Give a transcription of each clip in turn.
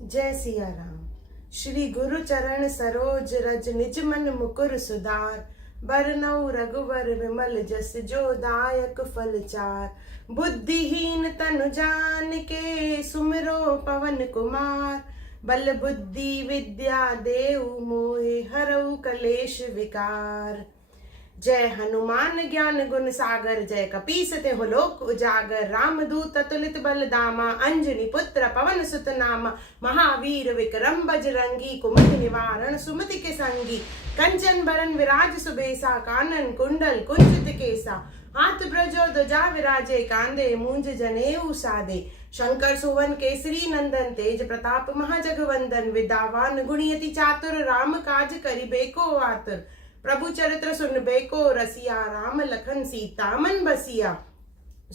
जय सिया राम। श्री गुरु चरण सरोज रज निज मन मुकुर सुधार। बरनउँ रघुवर विमल जस जो दायक फल चार। बुद्धिहीन तनु जान के सुमिरो पवन कुमार। बल बुद्धि विद्या देहु मोहे हरऊ कलेश विकार। जय हनुमान ज्ञान गुण सागर जय कपीस तिहुँ लोक उजागर। रामदूत अतुलित बल धामा अंजनी पुत्र पवन सुत नामा। महावीर विक्रम बजरंगी कुमति निवारण सुमति के संगी। कंचन बरन विराज सुबेसा कानन कुंडल कुंचित केसा। हाथ ब्रजो ध्वजा विराजे कांधे मूंज जनेऊ साधे। शंकर सुवन केसरी नंदन तेज प्रताप महाजगवंदन। विद्यावान गुणियति चातुर राम काज करिबेको आतुर। प्रभु चरित्र सुनबेको रसिया राम लखन सीता मन बसिया।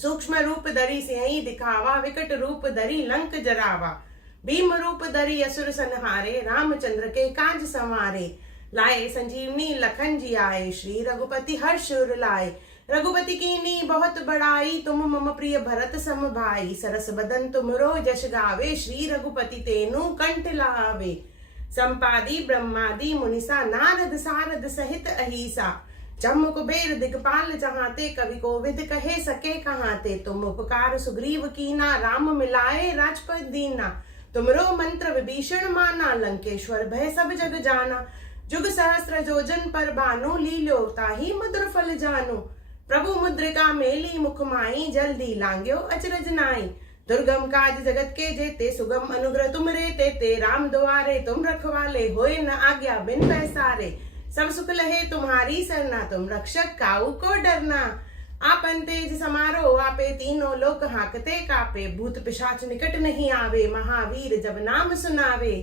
सूक्ष्म रूप धरि सियहि दिखावा विकट रूप धरि लंक जरावा। भीम रूप धरि असुर संहारे रामचंद्र के काज संवारे। लाए संजीवनी लखन जी आए श्री रघुपति हर्ष उर लाए। रघुपति कीन्ही बहुत बड़ाई तुम मम प्रिय भरत सम भाई। सरस बदन तुमरो जस गावे श्री रघुपति तेनु कंठ लावे। संपादी ब्रह्मादि मुनिसा नारद सारद सहित अहिसा। जम्मु कुबेर दिगपाल जहाते कवि कोविद कहे सके कहाते। तुम उपकार सुग्रीव कीना राम मिलाए राजपद दीना। तुमरो मंत्र विभीषण माना लंकेश्वर भय सब जग जाना। जुग सहस्त्र जोजन पर भानु लील्यो ताहि मधुर फल जानु। प्रभु मुद्रिका मेली मुख माई जल्दी लांग्यो अचरज नाई। दुर्गम काज जगत के जेते सुगम अनुग्रह तुम रे तेते। राम दुआरे तुम रखवाले होए न आज्ञा बिन पैसारे। सब सुख लहे तुम्हारी सरना तुम रक्षक काऊ को डरना। आपन तेज समारो आपे तीनों लोक हाकते कापे। भूत पिशाच निकट नहीं आवे महावीर जब नाम सुनावे।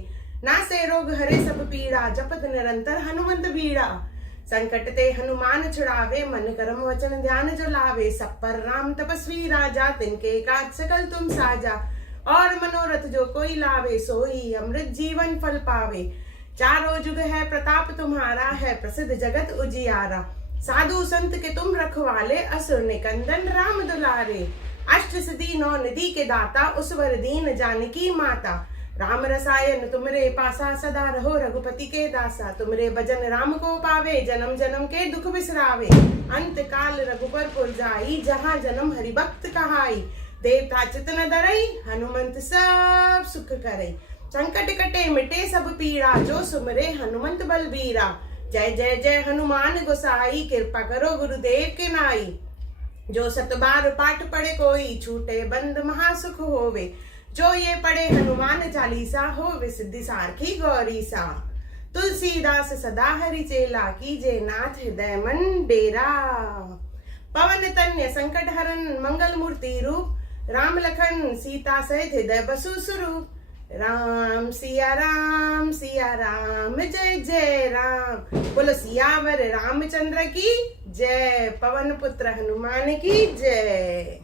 नासे रोग हरे सब पीड़ा जपत निरंतर हनुमंत बीड़ा। संकट ते हनुमान छुड़ावे मन कर्म वचन ध्यान जो लावे। सब पर राम तपस्वी राजा तिनके काज सकल तुम साजा। और मनोरथ जो कोई लावे सोई अमृत जीवन फल पावे। चारों जुग है प्रताप तुम्हारा है प्रसिद्ध जगत उजियारा। साधु संत के तुम रखवाले असुर निकंदन राम दुलारे। अष्ट सिद्धि नौ निधि के दाता उस वर दीन जानकी माता। राम रसायन तुमरे पासा सदा रहो रघुपति के दासा। तुमरे भजन राम को पावे जन्म जन्म के दुख बिसरावे। अंत काल रघुबर पुर जाई जहाँ जन्म हरि भक्त कहाई। देवता चित न डरई हनुमंत सब सुख करई। संकट कटे मिटे सब पीड़ा जो सुमरे हनुमंत बलबीरा। जय जय जय हनुमान गोसाई कृपा करो गुरुदेव के नाई। जो सत बार पाठ पढ़े कोई छूटे बंद महासुख होवे। जो ये पढ़े हनुमान चालीसा हो विसिद्धि सारखी गौरी सा। तुलसीदास सदा हरि चेला कीजे नाथ हृदय मन डेरा। पवन तन्य संकट हरन मंगल मूर्ति रूप। राम लखन सीता सहित हृदय बसु स्वरूप। राम सिया राम जय जय राम। बोलो सियावर रामचंद्र की जय। पवन पुत्र हनुमान की जय।